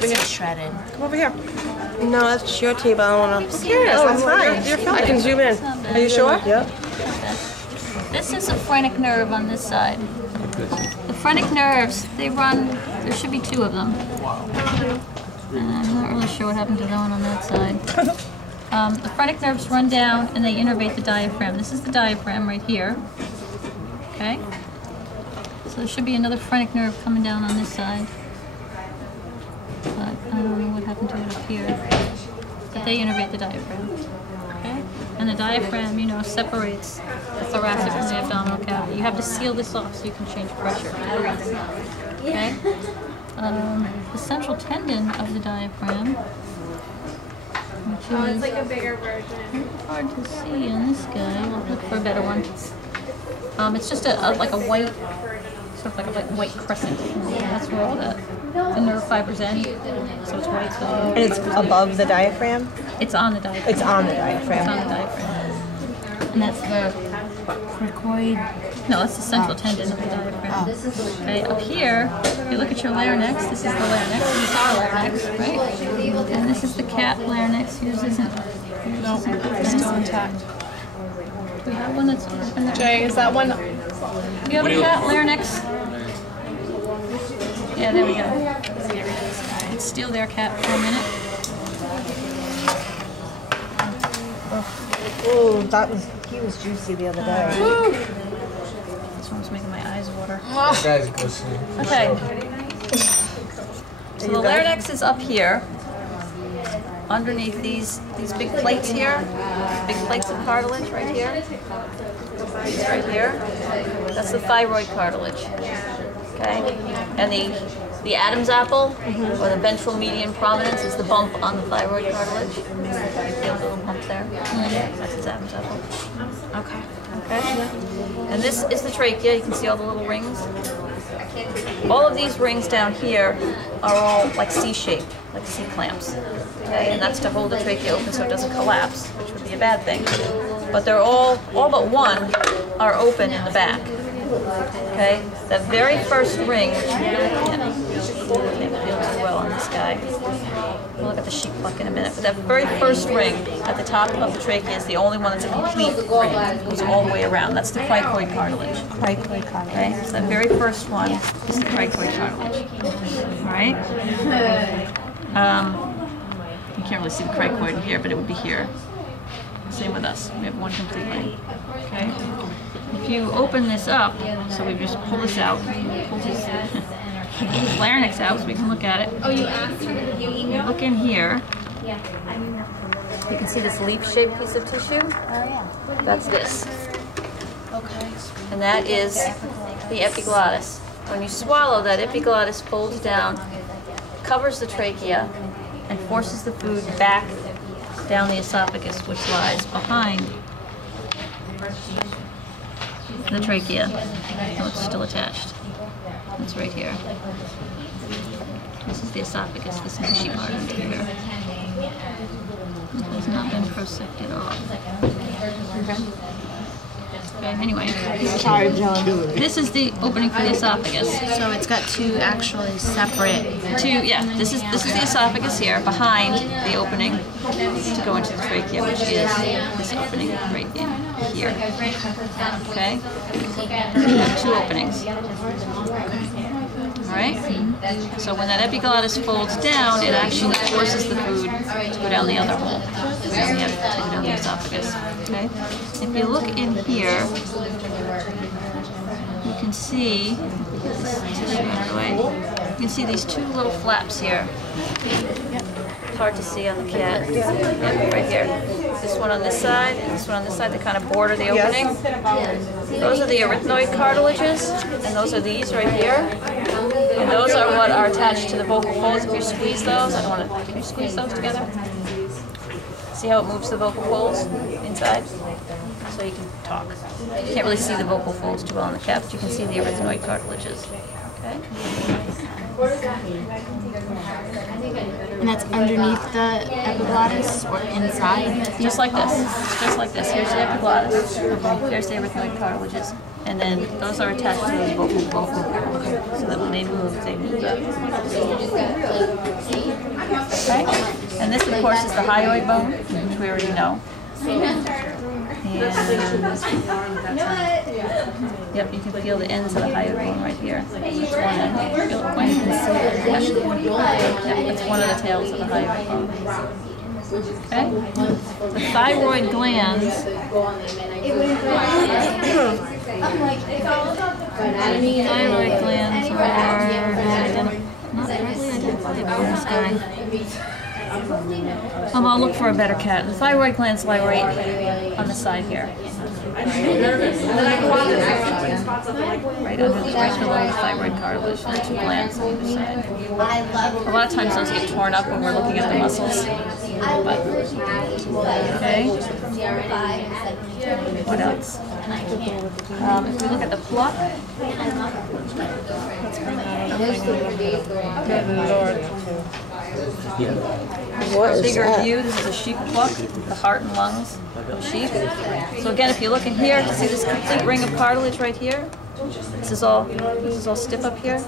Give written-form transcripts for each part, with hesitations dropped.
over here. Shredded. Come over here. No, that's your table. I don't want to. Yes, that's fine. You're filming. I can zoom in. Are you sure? Yep. This is a phrenic nerve on this side. The phrenic nerves, they run, there should be two of them. And I'm not really sure what happened to that one on that side. The phrenic nerves run down and they innervate the diaphragm. This is the diaphragm right here. Okay? So there should be another phrenic nerve coming down on this side. But I don't know what happened to it up here. But they innervate the diaphragm. Okay? And the diaphragm, you know, separates the thoracic from the abdominal cavity. You have to seal this off so you can change pressure to breathe. Okay? The central tendon of the diaphragm, which is it's like a bigger version. hard to see in this guy. We'll look for a better one. It's just like a white, sort of like a white crescent. That's where all the nerve fibers end. So it's white. So And it's above the diaphragm? it's on the diaphragm. It's on the diaphragm. It's on the diaphragm. And that's the cricoid. No, that's the central tendon of the diaphragm. Okay, up here, if you look at your larynx, this is the larynx, this is our larynx, right? And this is the cat larynx. Yours isn't. No, it's still intact. We have one that's open there. Jay, is that one? Do you have a cat larynx? Yeah, there we go. It's still there, cat, for a minute. Oh, he was juicy the other day. This one's making my eyes water. Guys, go see. Okay. So the larynx is up here, underneath these big plates here, big plates of cartilage right here. These right here. That's the thyroid cartilage. Okay, and the Adam's apple or the ventral median prominence is the bump on the thyroid cartilage. See a little bump there. That's his Adam's apple. Okay. Okay. And this is the trachea. You can see all the little rings. All of these rings down here are all like C-shaped, like C-clamps. Okay, and that's to hold the trachea open so it doesn't collapse, which would be a bad thing. But they're all but one are open in the back. Okay, that very first ring, which you really can't feel too well on this guy. We'll look at the sheep pluck in a minute. But that very first ring at the top of the trachea is the only one that's a complete ring. It goes all the way around. That's the cricoid cartilage. Cricoid cartilage. Okay, so that very first one is the cricoid cartilage. All right. You can't really see the cricoid in here, but it would be here. Same with us. We have one complete ring. Okay. If you open this up, so we just pull this out, pull his larynx out so we can look at it. Oh, you asked her? You emailed? Look in here. Yeah. You can see this leaf-shaped piece of tissue. Oh, yeah. That's this. Okay. And that is the epiglottis. When you swallow, that epiglottis folds down, covers the trachea, and forces the food back down the esophagus, which lies behind the trachea. Oh, it's still attached. It's right here. This is the esophagus, this mushy part of here. It has not been prosected off. Okay, anyway. Sorry, John. This is the opening for the esophagus. So it's got two actually separate. This is the esophagus here, behind the opening to go into the trachea, which is this opening right in here. Okay? Two openings. Alright? So when that epiglottis folds down, it actually forces the food to go down the other hole, to go down the esophagus. Okay? If you look in here, you can see, get this tissue out of the way, you can see these two little flaps here. It's hard to see on the cat. Yep, right here. This one on this side and this one on this side that kind of border the opening. Those are the arytenoid cartilages, and those are these right here. And those are what are attached to the vocal folds. If you squeeze those, can you squeeze those together? See how it moves the vocal folds inside? So you can talk. You can't really see the vocal folds too well on the cat, but you can see the arytenoid cartilages. Okay? And that's underneath the epiglottis or inside? Just like this. Just like this. Here's the epiglottis. There's the arytenoid cartilages. And then those are attached to those vocal folds. So that when they move up. of course, is the hyoid bone, which we already know. Yep, you can feel the ends of the hyoid bone right here. That's one end. Feel it quite easily. Yep, that's one of the tails of the hyoid bone. Okay? The thyroid glands. Thyroid glands are not readily identifiable in this guy. I'll look for a better cat. The thyroid glands lie right on the side here. Right under the right below the thyroid cartilage, the two glands on either side. A lot of times those get torn up when we're looking at the muscles. But, okay. What else? If we look at the pluck. Good Lord. For a bigger view, this is a sheep pluck, the heart and lungs of sheep. So again, if you look in here, see this complete ring of cartilage right here? This is all stiff up here.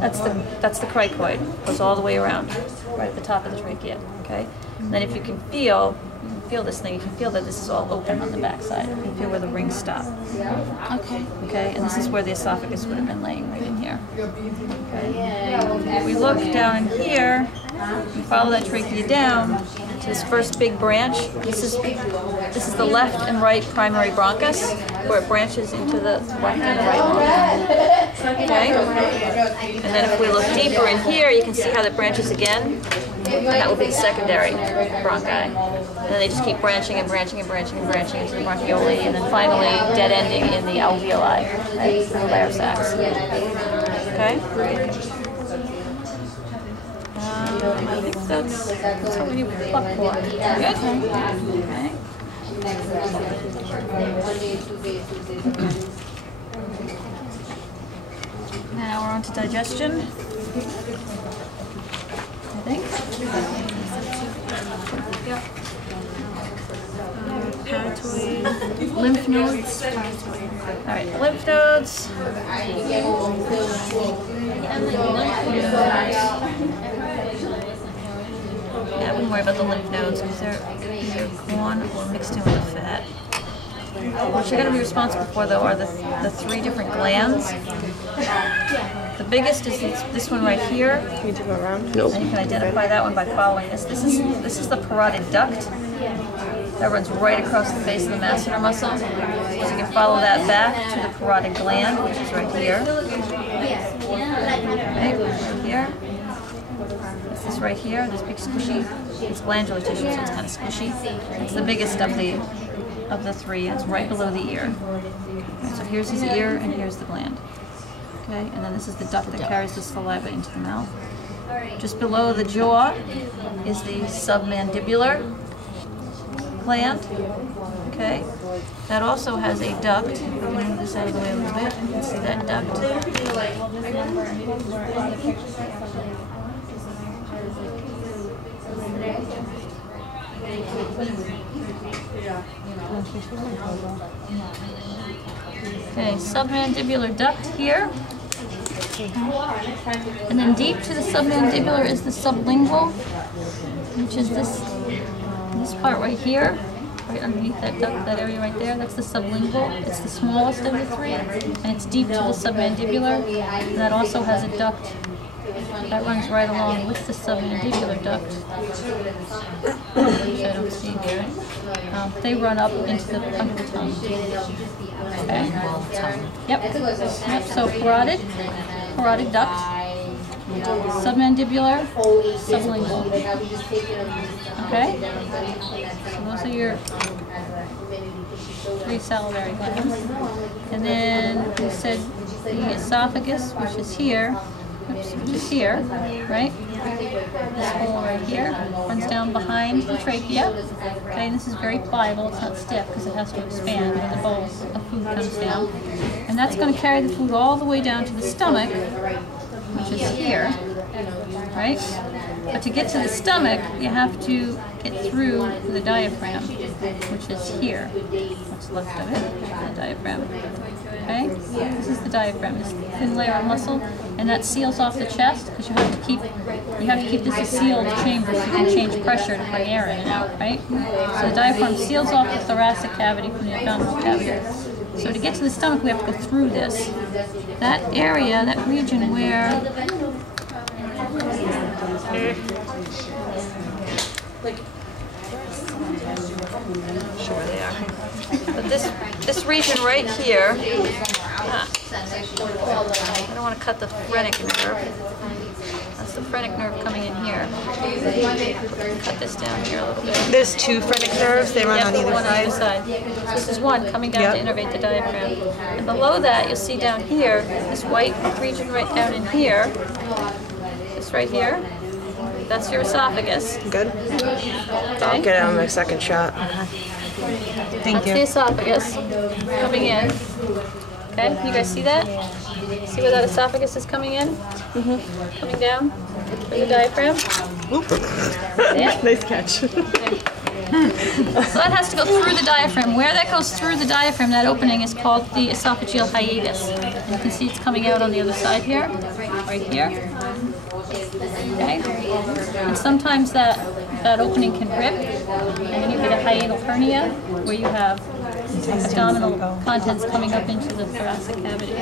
That's the cricoid. Goes all the way around, right at the top of the trachea. Okay. And then if you can feel this thing, you can feel that this is all open on the back side. You can feel where the rings stop. Okay. Okay. And this is where the esophagus would have been laying right in here. Okay. If we look down in here, we follow that trachea down to this first big branch. This is the left and right primary bronchus, where it branches into the left and right bronchus. Okay? And then if we look deeper in here, you can see how that branches again. And that would be the secondary bronchi. And then they just keep branching and branching and branching and branching into the bronchioli, and then finally dead ending in the alveoli, the Layer sacs. Okay? I think that's what you pluck for. Good? Okay. Now we're on to digestion. I think. Yep. Paratoid. Lymph nodes. Paratoid. All right, lymph nodes. Yeah, I wouldn't worry about the lymph nodes because they're either gone or mixed in with the fat. What you're going to be responsible for, though, are the three different glands. The biggest is this one right here. Can you go around? Nope. And you can identify that one by following this. This is the parotid duct. That runs right across the face of the masseter muscle. So you can follow that back to the parotid gland, which is right here. Okay, right here. This is right here, this big squishy. It's glandular tissue, so it's kind of squishy. It's the biggest of the three. It's right below the ear. Okay, so here's his ear, and here's the gland. Okay, and then this is the duct that carries the saliva into the mouth. Just below the jaw is the submandibular gland. Okay, that also has a duct. I'm going to move this out of the way a little bit. You can see that duct. Okay, submandibular duct here. And then deep to the submandibular is the sublingual, which is this part right here, right underneath that duct, that area right there. That's the sublingual. It's the smallest of the three, and it's deep to the submandibular. And that also has a duct that runs right along with the submandibular duct, which I don't see here. They run up into the under the tongue. Okay. Yep. So parotid duct, submandibular, sublingual. Okay. So those are your three salivary glands. And then we said the esophagus, which is here. Which is here, right? This hole right here runs down behind the trachea. Okay, and this is very pliable, it's not stiff because it has to expand when the bowls of food comes down. And that's going to carry the food all the way down to the stomach, which is here, right? But to get to the stomach, you have to get through the diaphragm, which is here. What's left of it, the diaphragm. Okay? This is the diaphragm, this thin layer of muscle, and that seals off the chest because you have to keep this a sealed chamber so you can change pressure to bring air in and out, right? So the diaphragm seals off the thoracic cavity from the abdominal cavity. So to get to the stomach, we have to go through this. That area, that region where sure they are. But this region right here, I don't want to cut the phrenic nerve. That's the phrenic nerve coming in here. Cut this down here a little bit. There's two phrenic nerves. They run Yep, on either one side. on either side. So this is one coming down to innervate the diaphragm. And below that, you'll see down here, this white region right down in here, this right here, that's your esophagus. Good. Okay? I'll get it on my second shot. Thank That's the you. esophagus coming in. Okay, you guys see that? See where that esophagus is coming in? Coming down through the diaphragm. See it? Nice catch. So that has to go through the diaphragm. Where that goes through the diaphragm, that opening is called the esophageal hiatus. And you can see it's coming out on the other side here, right here. Okay? And sometimes that opening can rip, and then you get a hiatal hernia, where you have abdominal contents coming up into the thoracic cavity.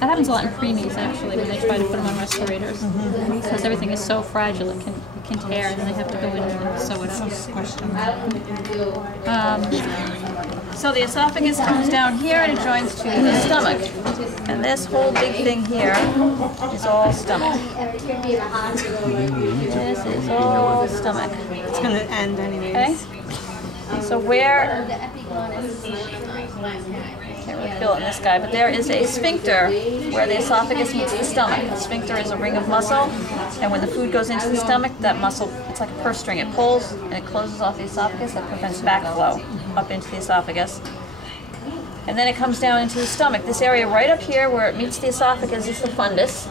That happens a lot in preemies, actually, when they try to put them on respirators, because everything is so fragile it can tear, and then they have to go in and sew it up. So the esophagus comes down here and it joins to the stomach, and this whole big thing here is all stomach. This is all stomach. It's going to end anyways. Okay? So where, can't really feel it in this guy, but there is a sphincter where the esophagus meets the stomach. A sphincter is a ring of muscle, and when the food goes into the stomach, that muscle, it's like a purse string. It pulls and it closes off the esophagus. That prevents backflow up into the esophagus. And then it comes down into the stomach. This area right up here where it meets the esophagus is the fundus.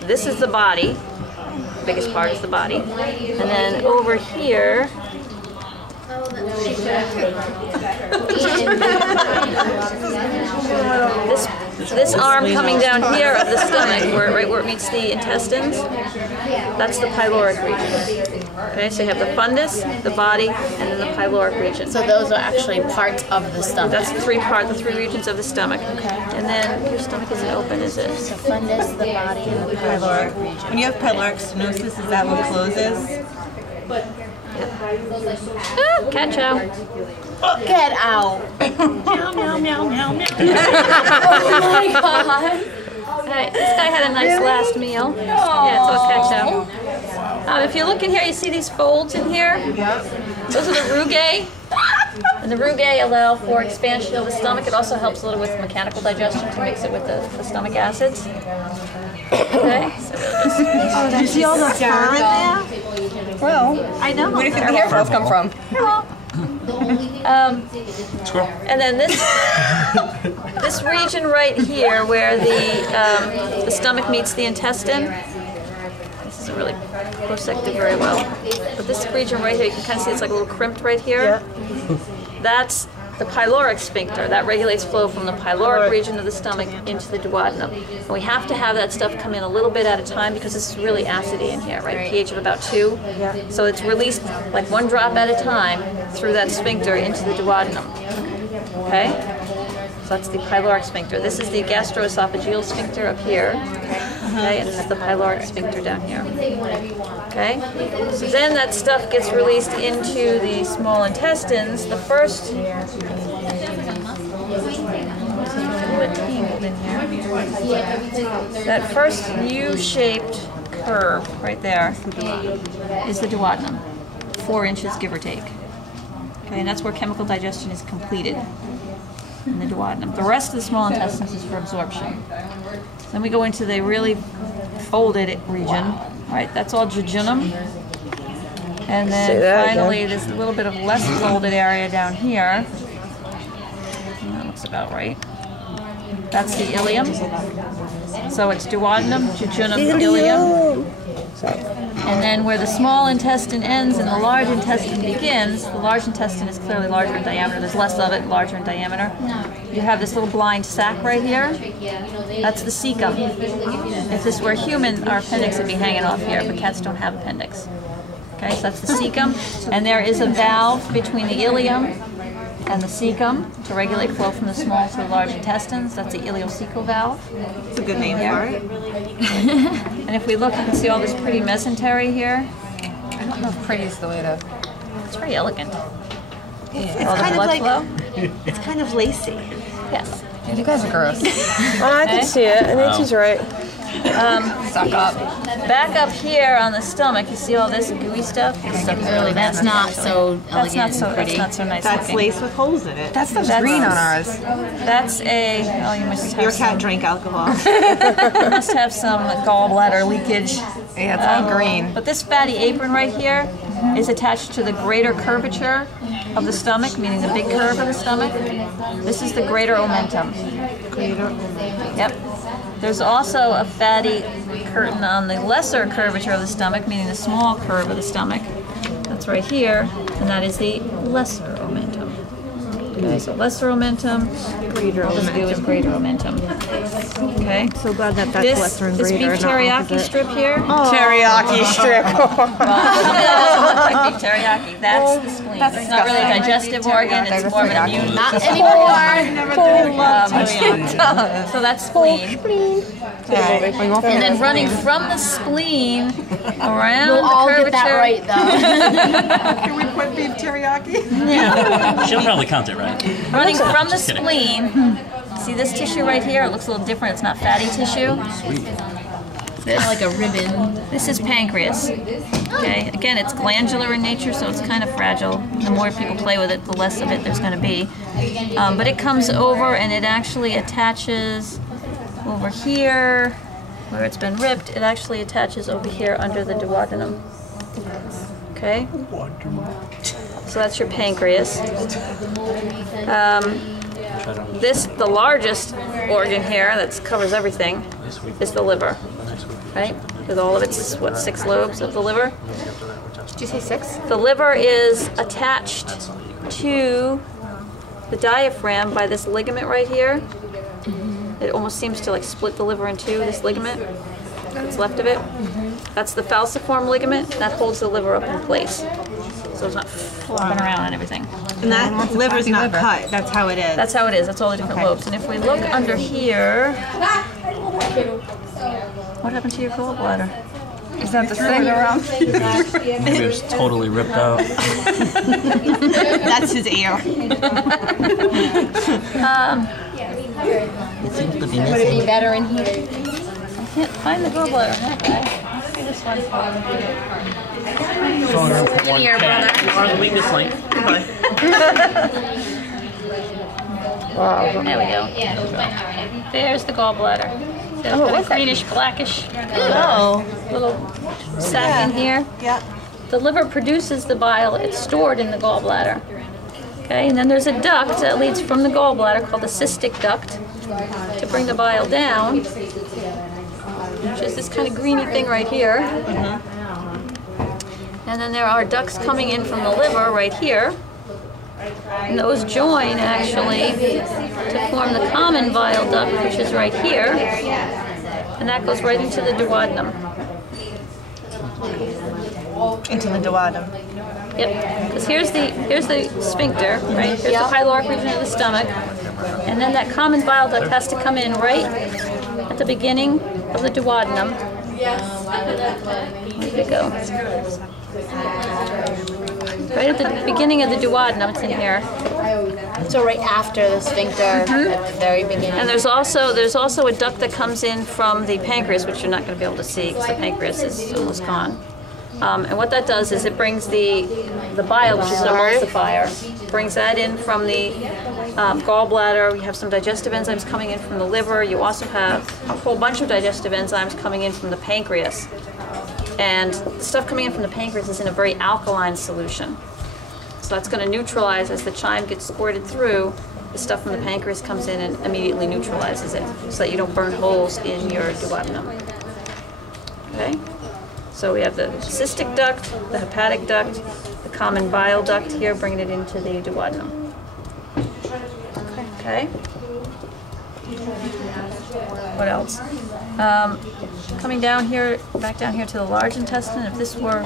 This is the body. The biggest part is the body. And then over here, this arm coming down here of the stomach, right where it meets the intestines, that's the pyloric region. Okay, so you have the fundus, the body, and then the pyloric region. So those are actually parts of the stomach. That's the three regions of the stomach. Okay. And then your stomach isn't open, is it? The fundus, the body, and the pyloric region. When you have pyloric stenosis, is that what closes? Ah, cat chow. Get out! Meow, meow, meow, meow, meow. Oh my god! Alright, this guy had a nice last meal. Yeah, it's all cat chow. If you look in here, you see these folds in here? Those are the rugae. And the rugae allow for expansion of the stomach. It also helps a little with mechanical digestion to mix it with the stomach acids. Okay, so Do you see all the fur in there? Well, I know. where do you think the hair froze come from? and then this region right here, where the stomach meets the intestine. This isn't really prosected very well, but this region right here, you can kind of see it's like a little crimped right here. That's the pyloric sphincter. That regulates flow from the pyloric region of the stomach into the duodenum. And we have to have that stuff come in a little bit at a time because this is really acidy in here, right? pH of about 2. So it's released like one drop at a time through that sphincter into the duodenum. Okay? So that's the pyloric sphincter. This is the gastroesophageal sphincter up here. Okay, and this is the pyloric sphincter down here. Okay? So then that stuff gets released into the small intestines. The first that first U-shaped curve right there is the duodenum. 4 inches, give or take. Okay, and that's where chemical digestion is completed, in the duodenum. The rest of the small intestines is for absorption. Then we go into the really folded region. All right, that's all jejunum. And then finally, there's a little bit of less folded area down here. That looks about right. That's the ileum. So it's duodenum, jejunum, ileum. And then where the small intestine ends and the large intestine begins, the large intestine is clearly larger in diameter. There's less of it, larger in diameter. you have this little blind sac right here. That's the cecum. If this were a human, our appendix would be hanging off here, but cats don't have appendix. Okay, so that's the cecum. And there is a valve between the ileum and the cecum to regulate flow from the small to the large intestines. That's the ileocecal valve. It's a good name for it. And if we look, you can see all this pretty mesentery here. I don't know if pretty is the way to. It's very elegant. It's All the kind of blood like, flow. it's kind of lacy. Yes. You guys are gross. I can see it. I think she's right. Suck up. Back up here on the stomach, you see all this gooey stuff? This stuff is really That's not so That's elegant not so. and That's pretty. not so nice That's looking. lace with holes in it. That stuff's green on ours. That's a. Oh, you must have Your some. cat drank alcohol. You must have some gallbladder leakage. Yeah, it's all green. But this fatty apron right here is attached to the greater curvature of the stomach, meaning the big curve of the stomach. This is the greater omentum. Yep. There's also a fatty curtain on the lesser curvature of the stomach, meaning the small curve of the stomach. That's right here, and that is the lesser omentum. Okay, so lesser omentum, greater omentum. Is greater omentum. Okay. So glad that that's This lesser and beef greater, not teriyaki opposite. strip here. Teriyaki strip. That doesn't look like beef teriyaki. That's the spleen. It's not really a digestive organ. It's more of an immune Not system. anymore. So that's spleen. And then running from the spleen around We'll all the curvature. get that right though. Can we put beef teriyaki? She'll probably count it right. Running from the Just kidding. spleen. See this tissue right here? It looks a little different. It's not fatty tissue. It's like a ribbon. This is pancreas. Okay. Again, it's glandular in nature, so it's kind of fragile. The more people play with it, the less of it there's going to be. But it comes over and it actually attaches over here, where it's been ripped. It actually attaches over here under the duodenum. Okay. So that's your pancreas. The largest organ here that covers everything is the liver, right? With all of its, what, 6 lobes of the liver? Did you say 6? The liver is attached to the diaphragm by this ligament right here. It almost seems to like split the liver in two, this ligament that's left of it. That's the falciform ligament that holds the liver up in place. So it's not flopping around and everything. And that liver's not cut. That's how it is. That's how it is. That's all the different lobes. And if we look under here, what happened to your gallbladder? Is that the thing around? Maybe it was totally ripped out. That's his ear. It seems to be Would it be better in here? I can't find the gallbladder. Okay. Maybe this one. Skinnier brother. Are the weakest link. Goodbye. There we go. There's the gallbladder. So it's got a greenish, blackish little sac in here. Yeah. The liver produces the bile. It's stored in the gallbladder. Okay, and then there's a duct that leads from the gallbladder called the cystic duct to bring the bile down, which is this kind of greeny thing right here. And then there are ducts coming in from the liver right here. And those join actually to form the common bile duct, which is right here. And that goes right into the duodenum. Into the duodenum. Yep, because here's the sphincter, right? Here's the pyloric region of the stomach. And then that common bile duct has to come in right at the beginning of the duodenum. Where did it go? Right at the beginning of the duodenum, it's in here. So right after the sphincter, at the very beginning. And there's also a duct that comes in from the pancreas, which you're not going to be able to see because the pancreas is almost gone. And what that does is it brings the bile, which is an emulsifier, brings that in from the gallbladder. We have some digestive enzymes coming in from the liver. You also have a whole bunch of digestive enzymes coming in from the pancreas. And the stuff coming in from the pancreas is in a very alkaline solution. So that's going to neutralize as the chyme gets squirted through. The stuff from the pancreas comes in and immediately neutralizes it so that you don't burn holes in your duodenum. Okay? So we have the cystic duct, the hepatic duct, the common bile duct here, bringing it into the duodenum. Okay? what else? Coming down here, back down here to the large intestine, if this were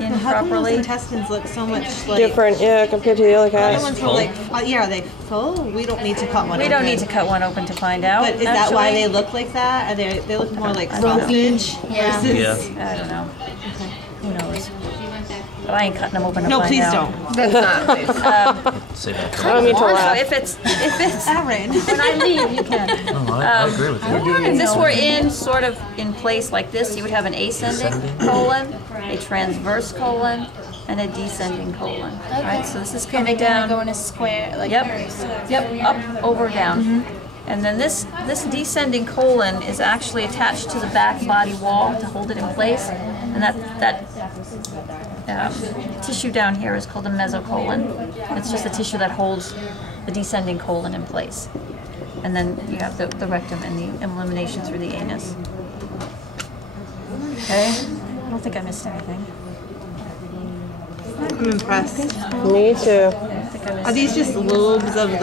in How come those properly. intestines look so much like Different, yeah, compared to the other the guys. ones are like, yeah, are they full? We don't need to cut one. We don't open. need to cut one open to find out. But is that why actually. they look like that? Are they look more like sausage Yeah. versus? Yeah. I don't know. Who knows? But I ain't cutting them open to No, find please out. don't. That's not safe. Say that. I don't mean to So laugh. if it's Aaron. when I leave, you can. No, I agree with you. If this were in sort of in place like this, you would have an ascending colon, a transverse colon, and a descending colon. Right. So this is Okay, they coming kind of go down. in a square, like Yep. so it's Yep. very- Up, over, down. And then this descending colon is actually attached to the back body wall to hold it in place, and that tissue down here is called the mesocolon. It's just the tissue that holds the descending colon in place. And then you have the rectum and the elimination through the anus. Okay, I don't think I missed anything. I'm impressed. Me too. I think I missed Are these just lobes of the